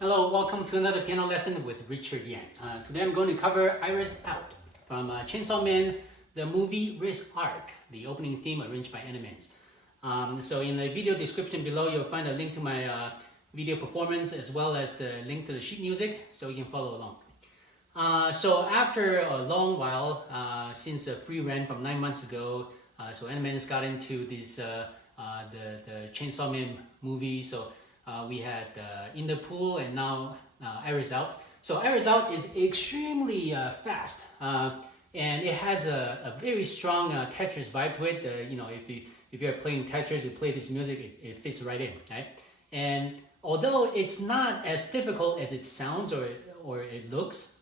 Hello, welcome to another piano lesson with Richard Yan. Today I'm going to cover Reze Arc from Chainsaw Man, the movie Reze Arc, the opening theme arranged by Animenz. So in the video description below, you'll find a link to my video performance as well as the link to the sheet music so you can follow along. So after a long while, since the free ran from 9 months ago, so Animenz got into this the Chainsaw Man movie. So we had In the Pool and now Reze Out. So Reze Out is extremely fast, and it has a very strong Tetris vibe to it. If you're playing Tetris, you play this music, it fits right in, right? And although it's not as difficult as it sounds or it looks,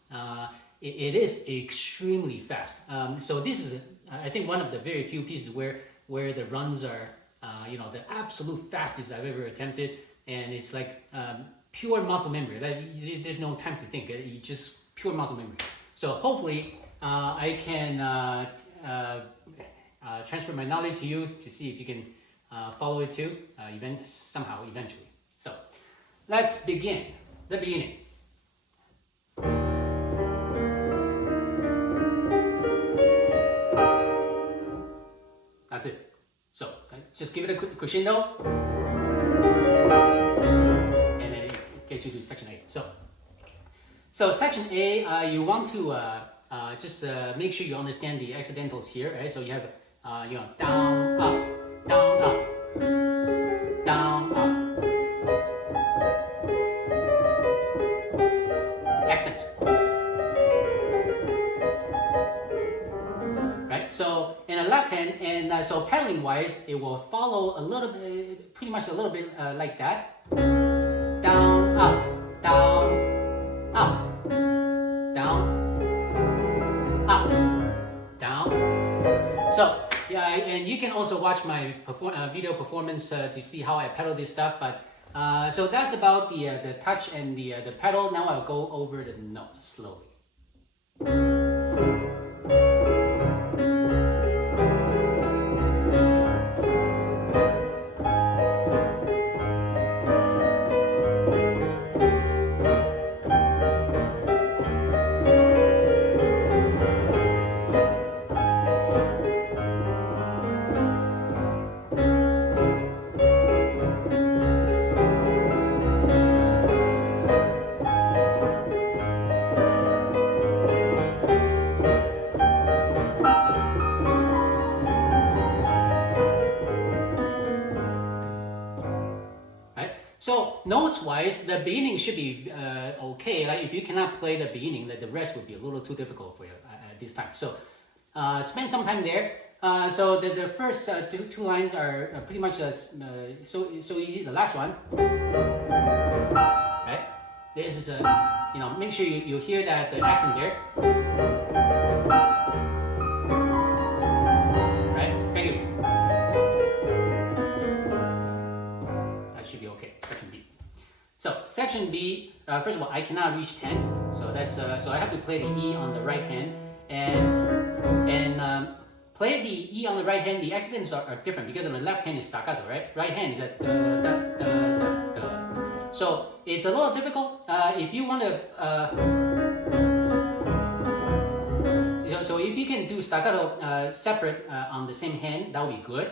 it is extremely fast. So this is, I think, one of the very few pieces where the runs are, the absolute fastest I've ever attempted. And it's like pure muscle memory. Like, there's no time to think. It's just pure muscle memory. So hopefully I can transfer my knowledge to you to see if you can follow it too, eventually. So let's begin. The beginning. That's it. So just give it a quick crescendo. And then it gets you to section A. So section A, you want to just make sure you understand the accidentals here, right? So you have, down, up, down, up, down, up. Accents. Right? So in the left hand, and so pedaling wise, it will follow a little bit, pretty much a little bit like that. Down, up, down, up, down, up, down. So yeah, and you can also watch my video performance to see how I pedal this stuff. But so that's about the touch and the pedal. Now I'll go over the notes slowly. So notes-wise, the beginning should be okay. Like if you cannot play the beginning, the rest would be a little too difficult for you at this time. So spend some time there. So the first two lines are pretty much so easy. The last one, right? This is make sure you hear that the accent there. Right? Thank you. That should be okay. Section B. So section B, first of all, I cannot reach 10th, so that's so I have to play the E on the right hand, and play the E on the right hand. The accents are different because on the left hand is staccato, right? Right hand is at da da da da da. So it's a little difficult. If you want to, so if you can do staccato separate on the same hand, that would be good.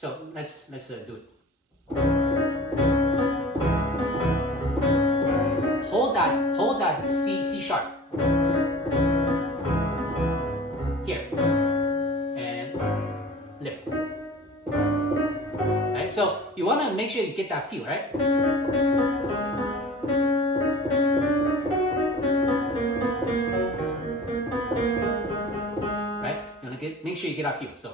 So let's do it. Hold that C sharp here and lift. Right. So you want to make sure you get that feel, right? Right. You want to make sure you get that feel. So.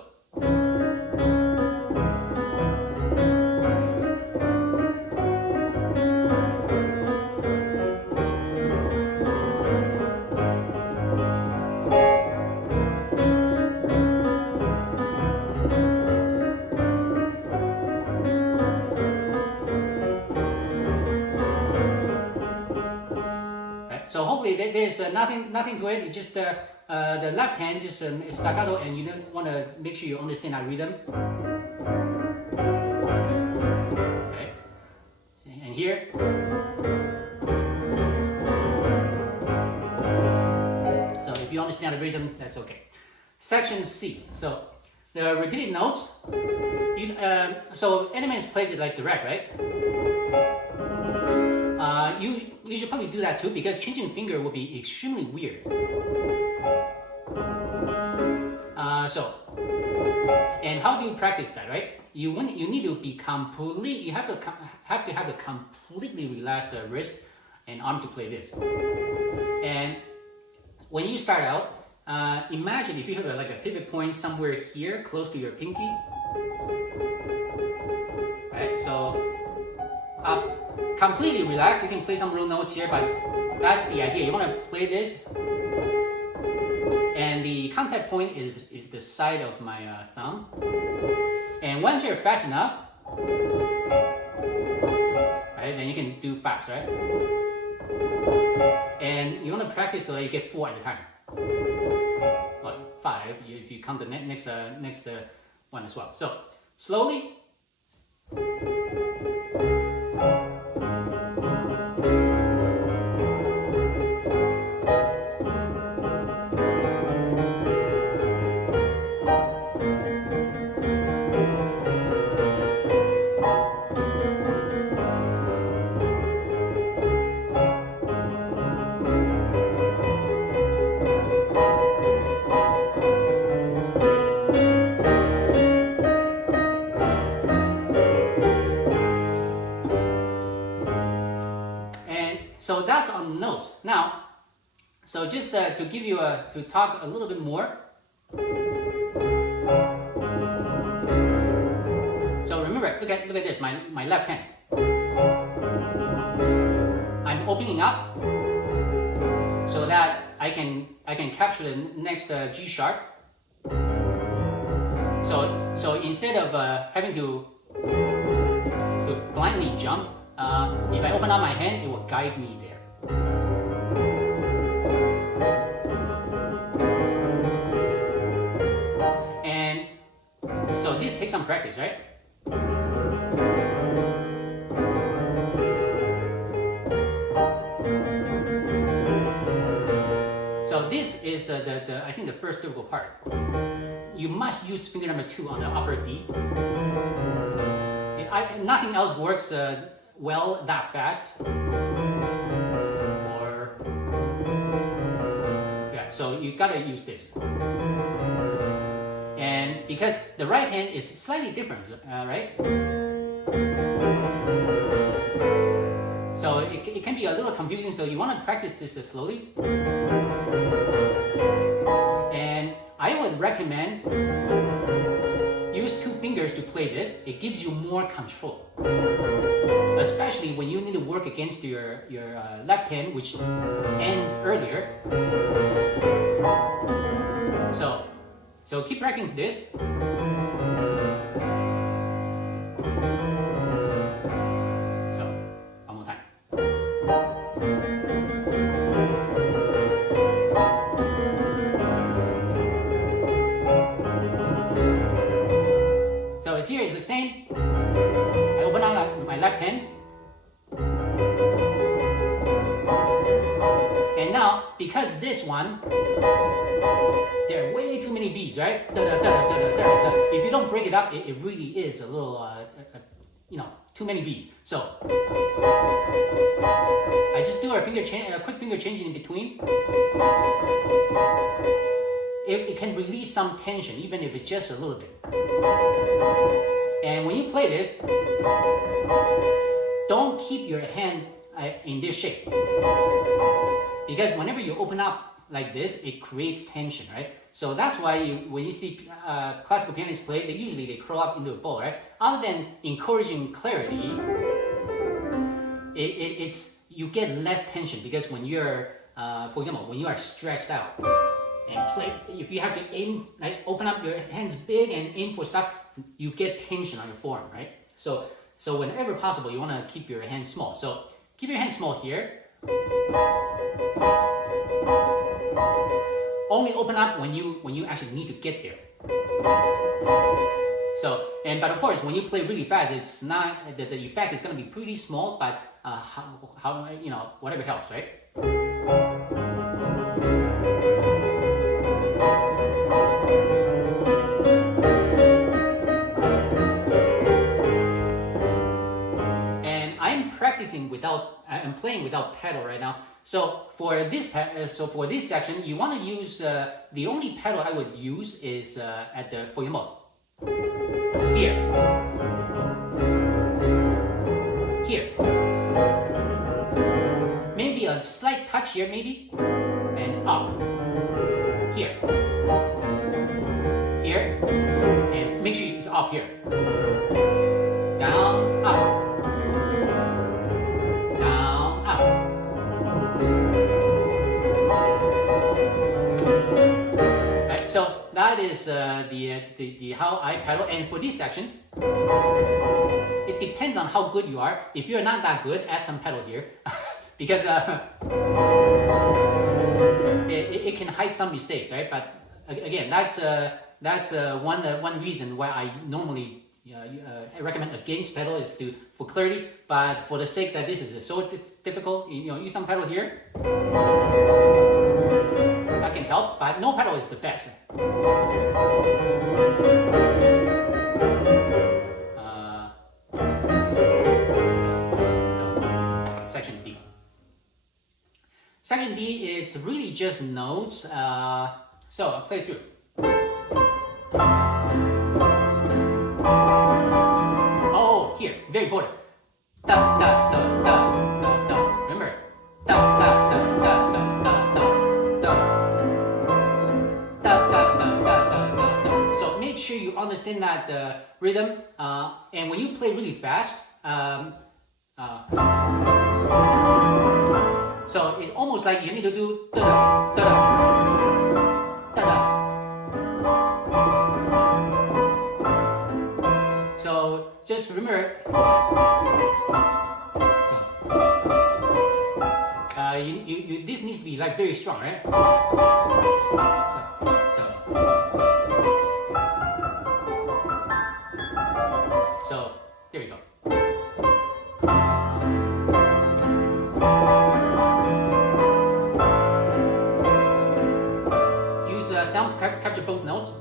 So hopefully is nothing to it. It's just the left hand just staccato, and you don't want to make sure you understand that rhythm. Okay, and here. So if you understand the rhythm, that's okay. Section C. So the repeated notes. So Animenz plays it like direct, right? You should probably do that too, because changing finger will be extremely weird. And how do you practice that, right? You need to be you have to have a completely relaxed wrist and arm to play this. And when you start out, imagine if you have like a pivot point somewhere here, close to your pinky. Right, so completely relaxed. You can play some real notes here, but that's the idea. You want to play this, and the contact point is the side of my thumb. And once you're fast enough, right, then you can do fast, right? And you want to practice so that you get 4 at a time. Well, 5 if you count the next one as well. So slowly. So that's on notes. Now, so just to give you to talk a little bit more. So remember, look at this. My left hand. I'm opening up so that I can capture the next G sharp. So instead of having to blindly jump, if I open up my hand, it will guide me there. And so this takes some practice, right? So this is I think the first difficult part. You must use finger number 2 on the upper D. Nothing else works well that fast. So you gotta use this. And because the right hand is slightly different, right? So it can be a little confusing, so you want to practice this slowly. And I would recommend use 2 fingers to play this. It gives you more control, especially when you need to work against your left hand, which ends earlier. So keep practicing this. So one more time. So here is the same. I open up my left hand. And now, because this one, there are way too many beats, right? If you don't break it up, it really is a little, too many beats. So I just do a quick finger change in between. It can release some tension, even if it's just a little bit. And when you play this, don't keep your hand in this shape, because whenever you open up like this, it creates tension, right? So that's why when you see classical pianists play, they curl up into a ball, right? Other than encouraging clarity, you get less tension, because when you're, for example, when you are stretched out and play, if you have to aim, like open up your hands big and aim for stuff, you get tension on your forearm, right? So whenever possible, you want to keep your hands small. So keep your hands small here. Only open up when you actually need to get there. So, but of course, when you play really fast, it's not the effect is going to be pretty small, but how whatever helps, right? And I'm playing without pedal right now. So for this section, you want to use the only pedal I would use is at the, for example, here, maybe a slight touch here, maybe, and up, here, and make sure it's off here, down, up. So that is the how I pedal, and for this section, it depends on how good you are. If you're not that good, add some pedal here, because it can hide some mistakes, right? But again, that's one reason why I normally I recommend against pedal is for clarity. But for the sake that this is so difficult, use some pedal here. That can help, but no pedal is the best. Section D. Section D is really just notes. So I'll play through. Oh, here, very important. Da da da da da da. Remember, da da da da da da da da da da da da da. So make sure you understand that rhythm, and when you play really fast, so it's almost like you need to do da da da da. So just remember, this needs to be like very strong, right? So there we go. Use thumb to capture both notes.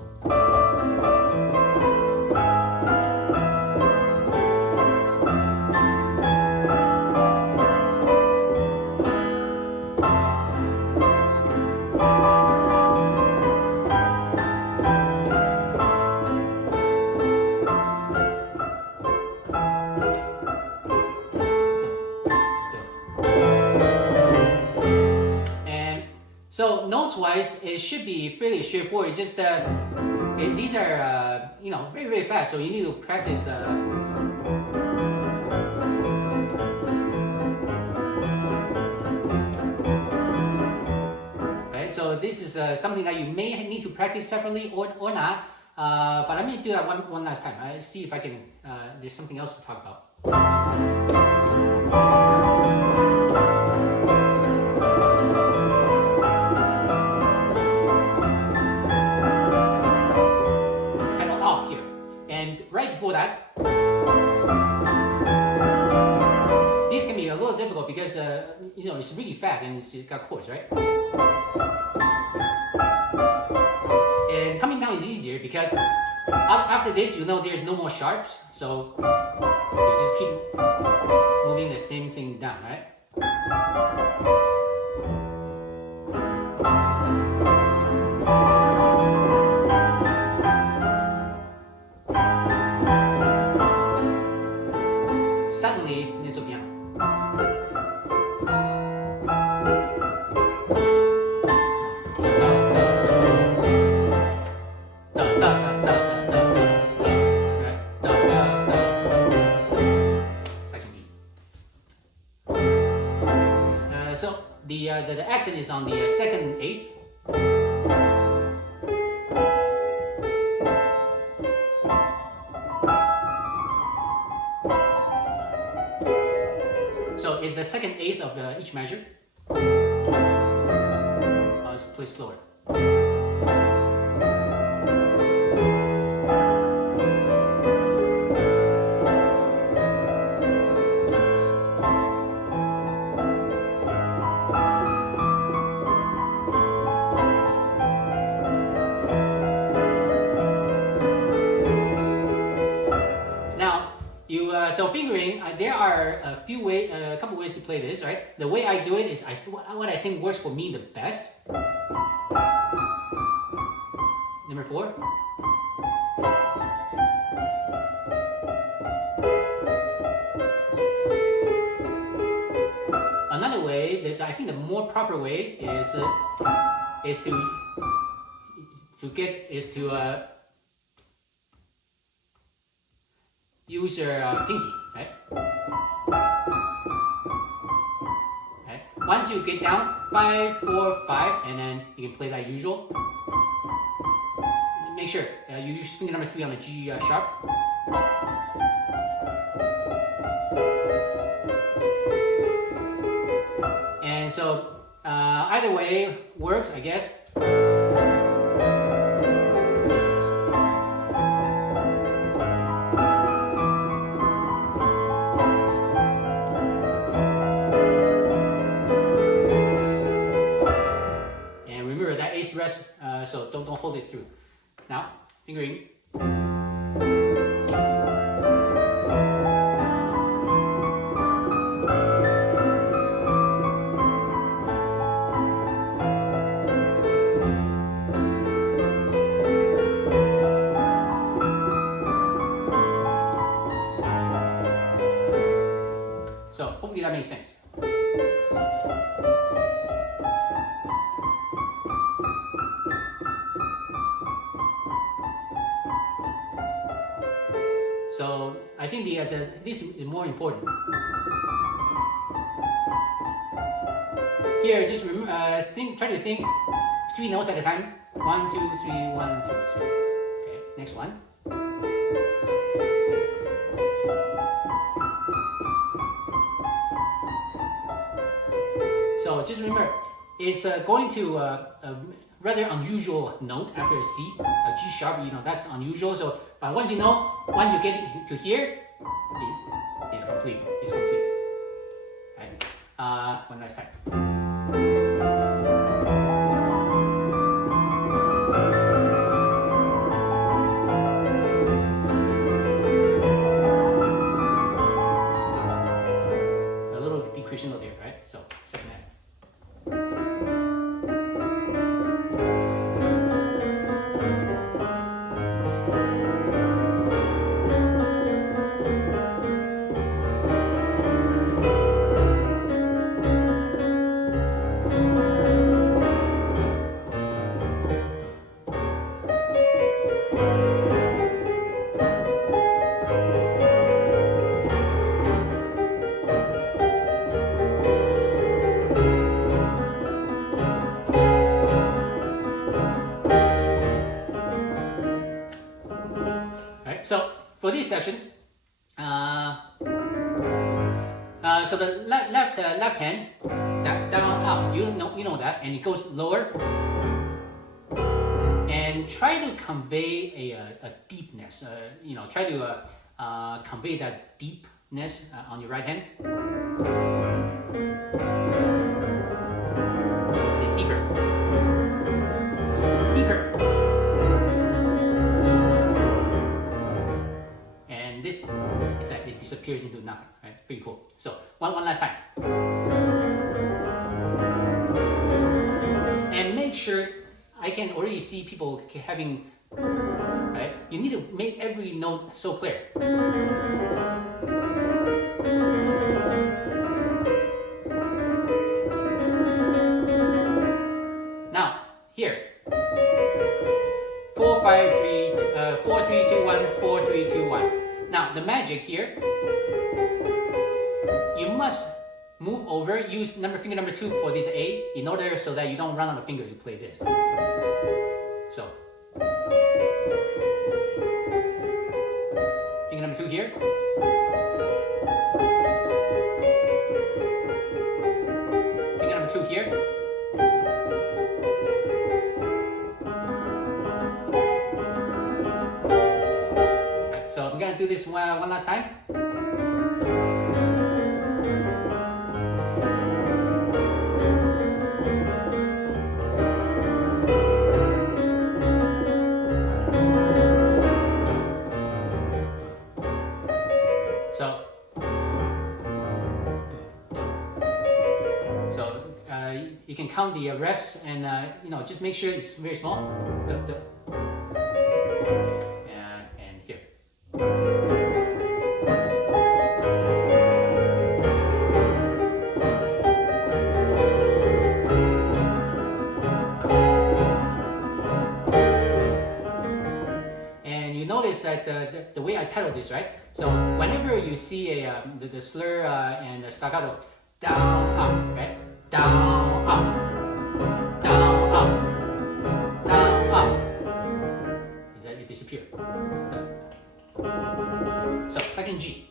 So notes-wise, it should be fairly straightforward. It's just that these are very very fast, so you need to practice. Right. So this is something that you may need to practice separately or not. But let me do that one last time. I see if I can. There's something else to talk about. Right before that, this can be a little difficult because it's really fast and it's got chords, right? And coming down is easier because after this, there's no more sharps, so you just keep moving the same thing down, right? Suddenly, mezzo piano. Section B. So the accent is on the second eighth. So it's the second eighth of each measure. Let's play slower. So fingering, there are a couple ways to play this, right? The way I do it is what I think works for me the best. Number 4. Another way, that I think the more proper way is to use your pinky, right? Okay. Once you get down 5, 4, 5, and then you can play like usual. Make sure you use finger number 3 on the G sharp. And so either way works, I guess. Rest, so don't hold it through. Now, fingering. So hopefully that makes sense. So I think this is more important. Here, just try to think 3 notes at a time. 1, 2, 3, 1, 2, 3. Okay, next one. So just remember, it's going to a rather unusual note after a C, a G sharp. That's unusual. So, but once you get to here, it's complete. It's complete. Right? One last time. A little decrescendo there, right? So, second half. So for this section, so the left hand down up, you know that, and it goes lower, and try to convey a deepness. Try to convey that deepness on your right hand. Say deeper, deeper. This, it's like it disappears into nothing, right? Pretty cool. So one last time. And make sure, I can already see people having, right? You need to make every note so clear. Now, here. 4, 5, 3, 4, 3, 2, 1, 4, 3, 2, 1. Now, the magic here, you must move over, use finger number 2 for this A, in order so that you don't run out of finger to play this. So, finger number 2 here. So I'm gonna do this one last time. So you can count the rests and just make sure it's very small. And here. And you notice that the way I pedal this, right? So whenever you see the slur and the staccato, down, up, right? Down, up, down, up, down, up. It disappeared. So second G.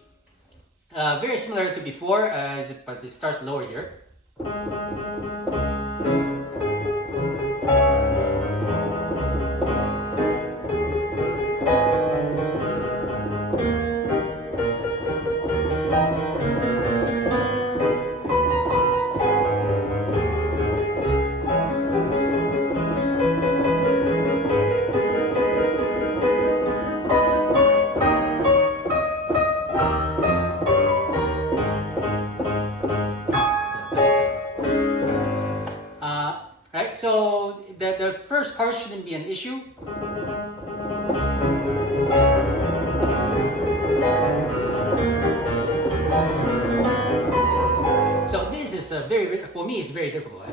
Very similar to before, but it starts lower here. Right, so the first part shouldn't be an issue. So this is for me, it's very difficult.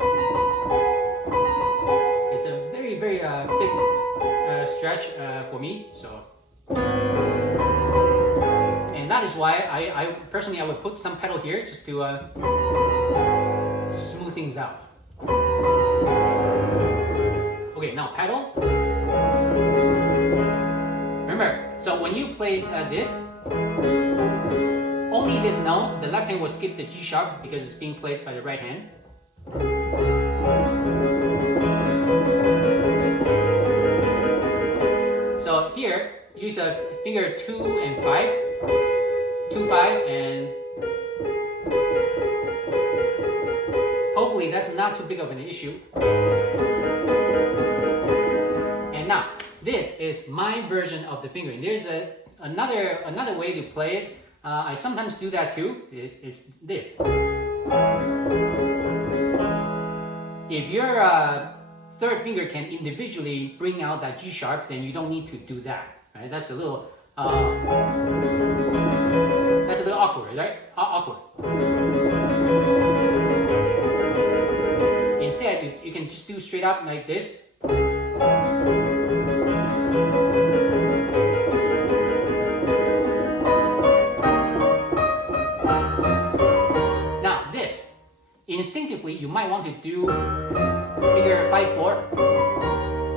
It's a very big stretch for me. So, and that is why I personally would put some pedal here just to smooth things out. Okay, now pedal. Remember, so when you play this, only this note, the left hand will skip the G sharp because it's being played by the right hand. So here, use a finger 2 and 5, 2, 5, and hopefully that's not too big of an issue. And now, this is my version of the fingering. There's another way to play it. I sometimes do that too. Is this. If your third finger can individually bring out that G sharp, then you don't need to do that. Right? That's a little awkward, right? Awkward. Instead, you can just do straight up like this. Now this, instinctively, you might want to do figure 5/4,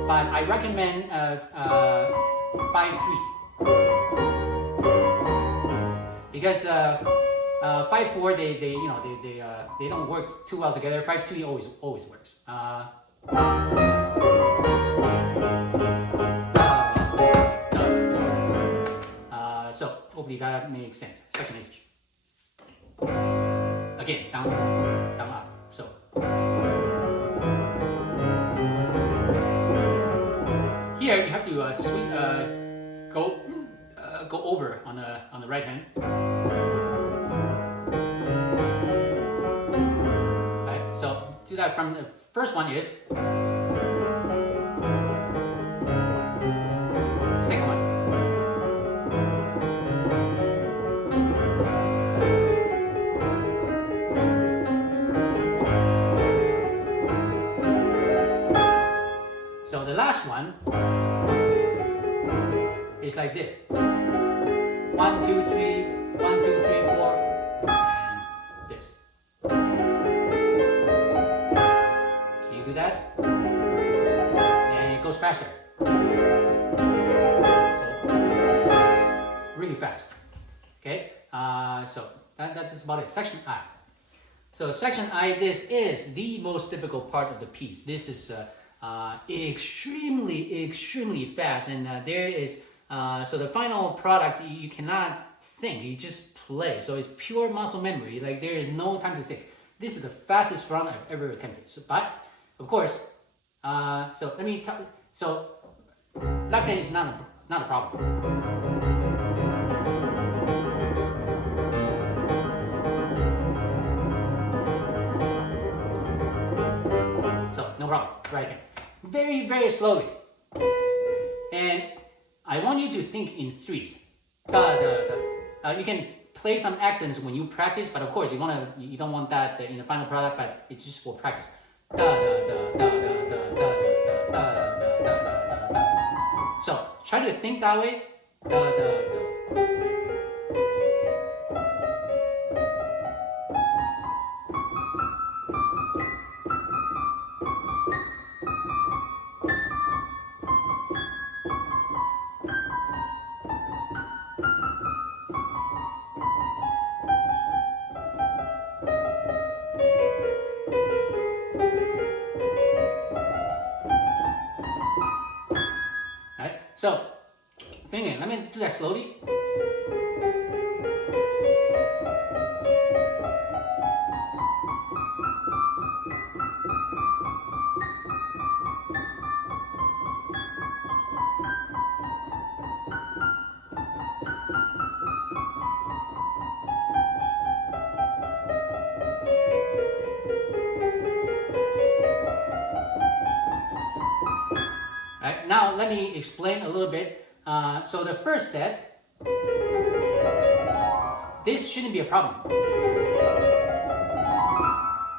but I recommend 5/3 because 5/4 they don't work too well together. 5/3 always works. So hopefully that makes sense. Section H. Again, down, up. So. Here you have to go over on the right hand. Right, so do that from the first one is second one. So the last one is like this. 1, 2, 3, 1, 2, 3, 4, and this. Can you do that? And it goes faster. Really fast. Okay, so that's about it. Section I. So section I, this is the most difficult part of the piece. This is extremely fast, and there is So the final product, you cannot think, you just play. So it's pure muscle memory. Like there is no time to think. This is the fastest run I've ever attempted. So, but of course, so let me tell. So left hand is not a problem. So no problem. Right hand. Very, very slowly. And I want you to think in threes. Da, da, da. You can play some accents when you practice, but of course you don't want that in the final product, but it's just for practice. Da, da, da, da, da, da, da, da, da, da, da, da. So try to think that way. Da, da, da. So, finger, let me do that slowly. Right, now let me explain a little bit. So the first set, this shouldn't be a problem.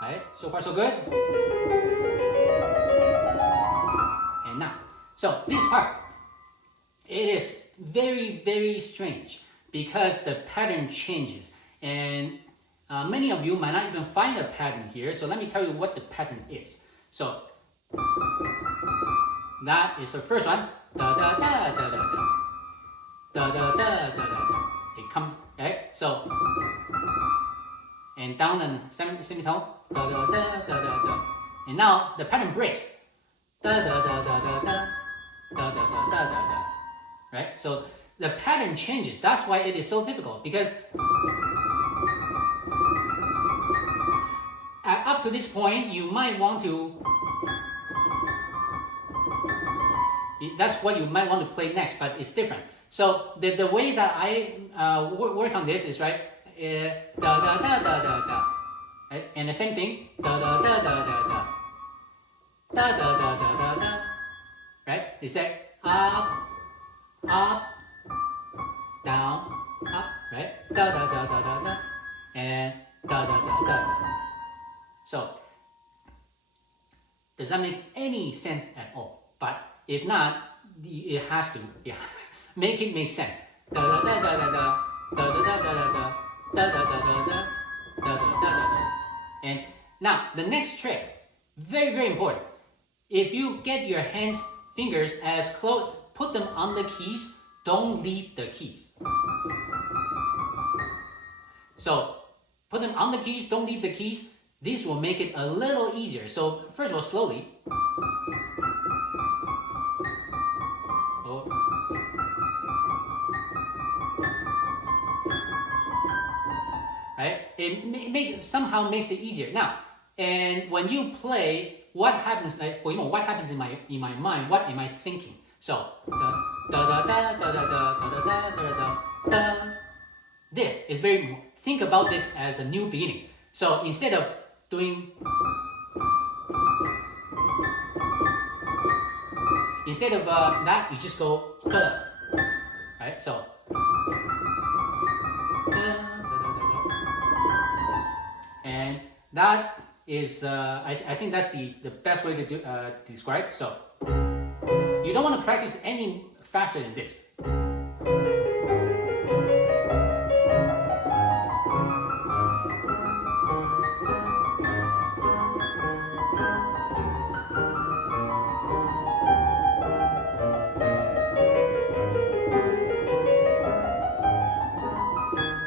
Right, so far so good. And now, so this part, it is very, very strange because the pattern changes. And many of you might not even find a pattern here. So let me tell you what the pattern is. So that is the first one. Da da da da da da. Da da da da da da. It comes, right? So, and down the semitone. Da da da da da da. And now the pattern breaks. Da da da da da da. Da da da da da da. Right? So the pattern changes. That's why it is so difficult, because up to this point you might want to. That's what you might want to play next, but it's different. So the way that I work on this is right, da da da da da da, right? And the same thing, da da da da da da, da da da da da da, right? It's like up, up, down, up, right? Da da da da da da, and da da da da da. So does that make any sense at all? But if not, it has to. Yeah. Make it make sense. Da da da da da da da da da da da da da da da da da da da da. And now the next trick, very, very important. If you get your fingers as close, put them on the keys, don't leave the keys. So put them on the keys, don't leave the keys. This will make it a little easier. So first of all, slowly. Right? It somehow makes it easier. Now, and when you play, what happens? Like, well, what happens in my mind? What am I thinking? So da da da da da da da da da da da. This is very. Think about this as a new beginning. So instead of doing, that, you just go da. Right? So. And that is, I think that's the best way to describe. So you don't want to practice any faster than this.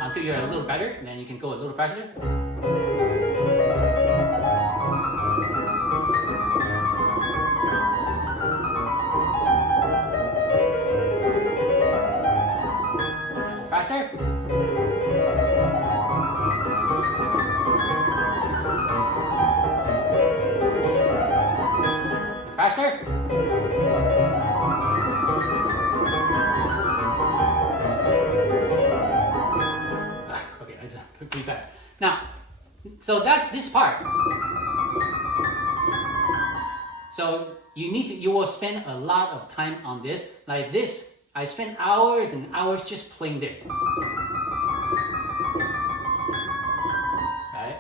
Until you're a little better, and then you can go a little faster. faster. Faster. Okay, that's pretty fast. Now, so that's this part. So you will spend a lot of time on this. Like this, I spent hours and hours just playing this. Right?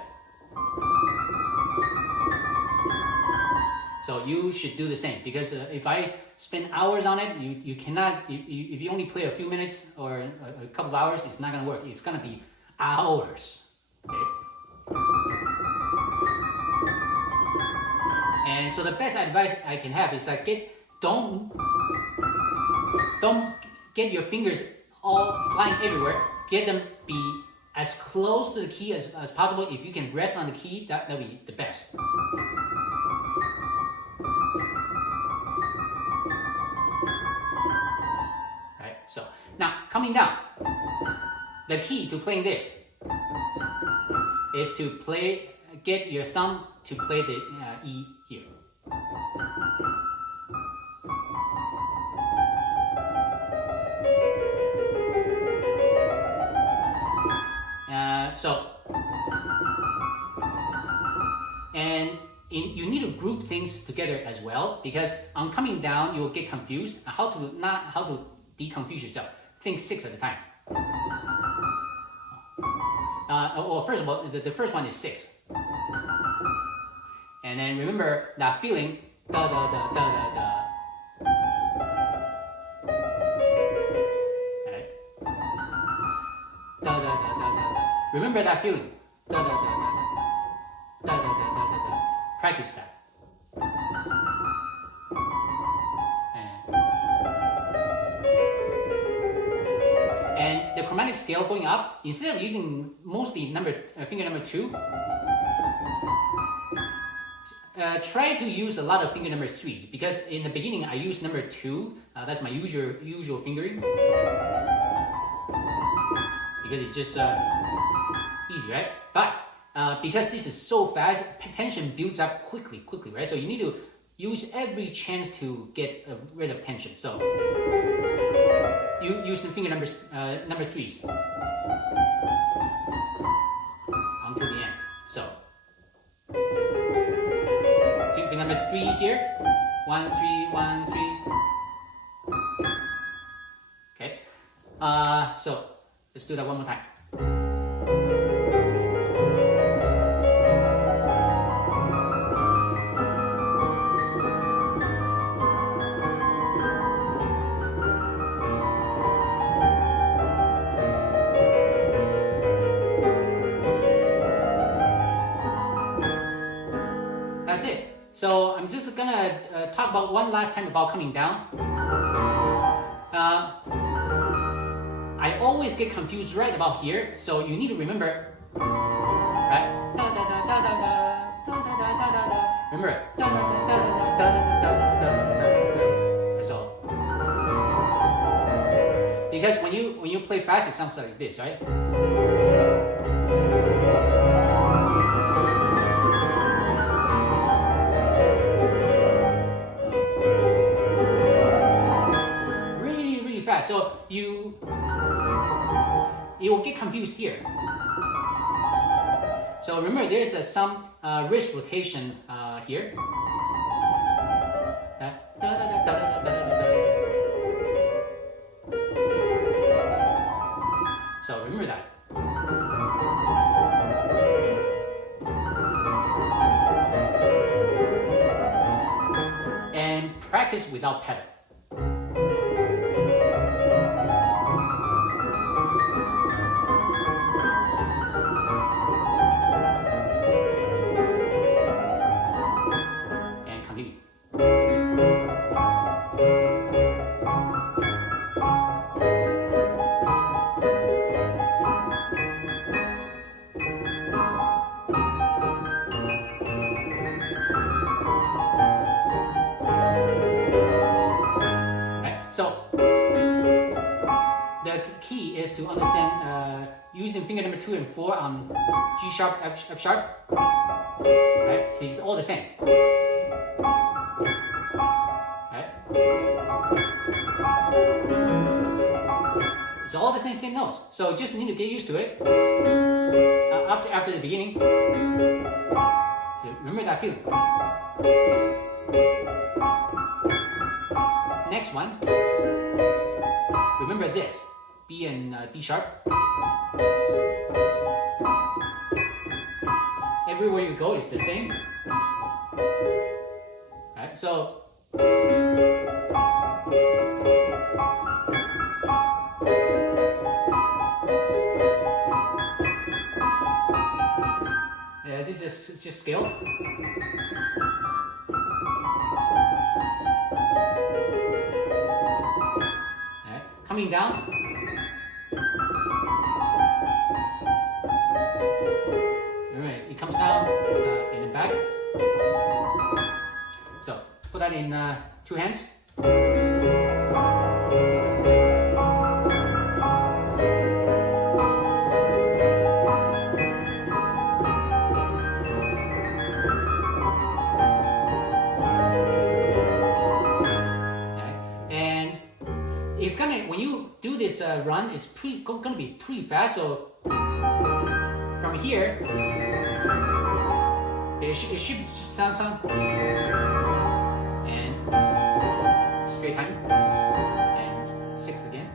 So you should do the same, because if I spend hours on it, you cannot, if you only play a few minutes or a couple of hours, it's not gonna work. It's gonna be hours. Okay? And so the best advice I can have is that don't get your fingers all flying everywhere. Get them be as close to the key as possible. If you can rest on the key, that'll be the best. Right. So now coming down, the key to playing this is to get your thumb to play the E here. You need to group things together as well, because on coming down you'll get confused. How to deconfuse yourself. Think 6 at a time. Well, first of all, the first one is 6. And then remember that feeling, da da da da da da. Right? Da da da da da da. Remember that feeling, da da da da da da da da da da da. Practice that. And the chromatic scale going up, instead of using mostly finger number 2. Try to use a lot of finger number 3s, because in the beginning I used number 2. That's my usual fingering, because it's just easy, right? But because this is so fast, tension builds up quickly, right? So you need to use every chance to get rid of tension. So you use the finger number 3s until the end. So finger number 3 here, 1 3 1 3. Okay. So let's do that one more time. That's it. So I'm just gonna talk about one last time about coming down. I always get confused right about here, so you need to remember, right? Da, da, da, da, da, da, da, da, da, da, da. Remember, da, da, da, da, da, da, da, da, da. That's all. Because when you play fast, it sounds like this, right? So you will get confused here. So remember, there's some wrist rotation here. So remember that. And practice without pedal. key is to understand using finger number 2 and 4 on G sharp, F sharp. Right? See, it's all the same. Right? It's all the same notes. So you just need to get used to it. After the beginning, remember that feeling. Next one, remember this, B and D sharp. Everywhere you go is the same. Right? So this is just scale. Right. Coming down. Alright, it comes down and then back. So put that in 2 hands. It's gonna, when you do this run, it's gonna be pretty fast. So from here, it should just sound and straight time and 6th again.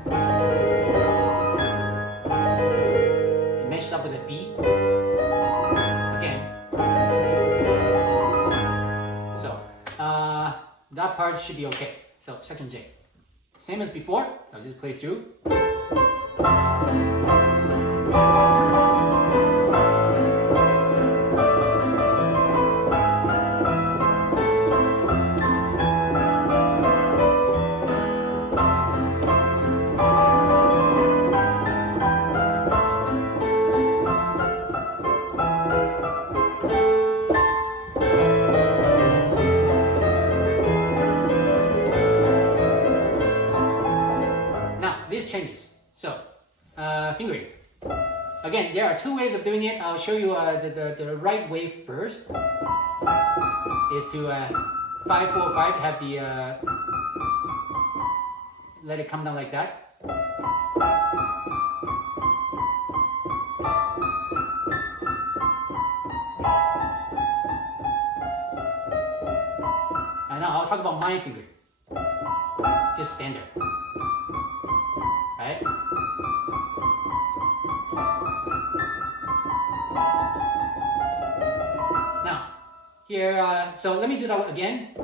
It matches up with a B again. So that part should be okay. So section J. Same as before, I'll just play through. This changes. So, fingering. Again, there are 2 ways of doing it. I'll show you the right way first. Is to 5, 4, 5. Have the let it come down like that. And now I'll talk about my finger. It's just standard. Right? Now, here, so let me do that again.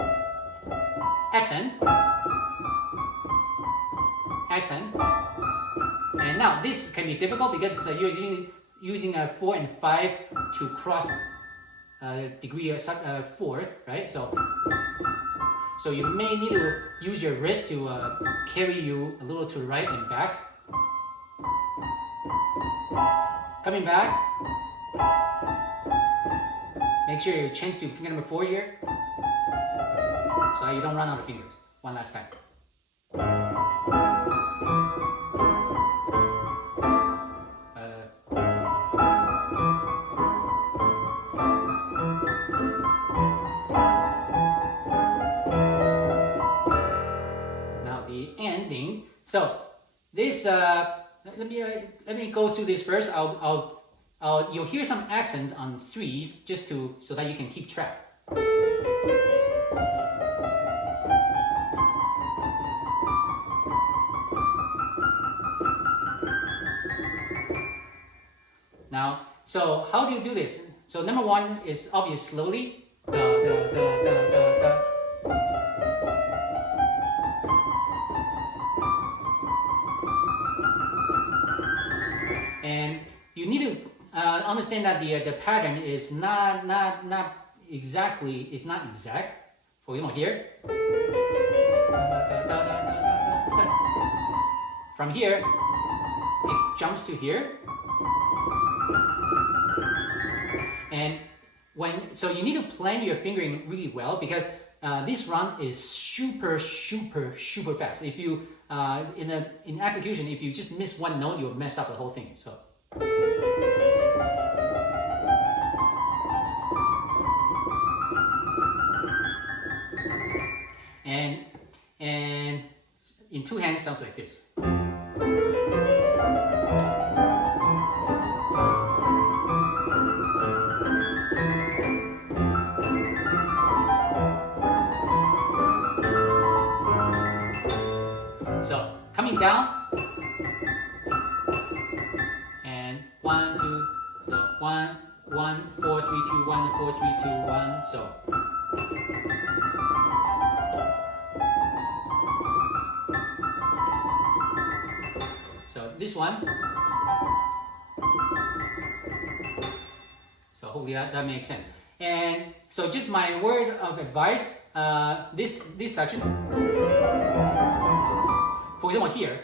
Accent. Accent. And now this can be difficult because you're using 4 and 5 to cross degree 4th, right? So you may need to use your wrist to carry you a little to the right and back. Coming back. Make sure you change to finger number 4 here. So you don't run out of fingers. One last time. So this let me go through this first. You'll hear some accents on 3s just so that you can keep track. Now, so how do you do this? So number 1 is obvious slowly. And you need to understand that the pattern is not exactly, it's not exact. For example, here. From here, it jumps to here. And so you need to plan your fingering really well because this run is super fast. If you in execution, if you just miss one note, you'll mess up the whole thing. So. And in two hands sounds like this. So coming down and 1, 2, no, 1, 1, 4, 3, 2, 1, 4, 3, 2, 1. So. So this one. So hopefully that makes sense. And so just my word of advice, this section, for example here,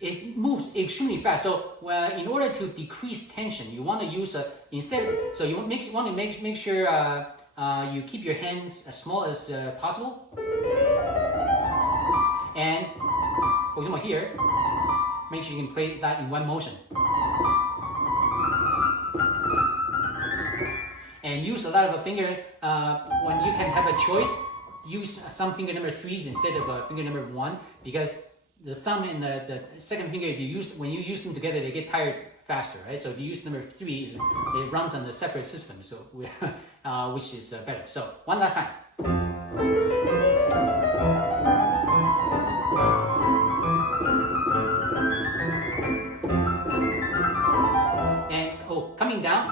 it moves extremely fast. So in order to decrease tension, you want to use instead. So you want to make sure you keep your hands as small as possible. And for example here, make sure you can play that in one motion. And use a lot of a finger when you can have a choice. Use some finger number 3s instead of finger number 1, because the thumb and the second finger, when you use them together, they get tired faster, right? So if you use number 3, it runs on a separate system, so which is better. So one last time. And coming down,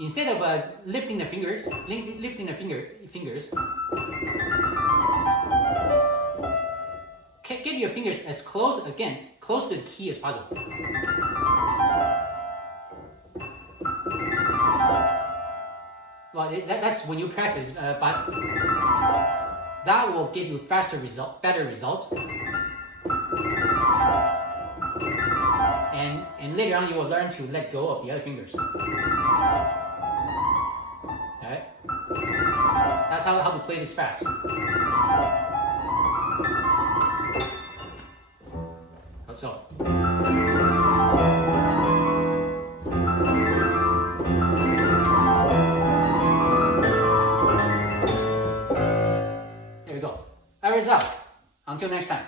instead of lifting the fingers, get your fingers as close to the key as possible. Well, that's when you practice, but that will give you better results. And later on, you will learn to let go of the other fingers. Okay? That's how to play this fast. So. There we go. Reze out. Until next time.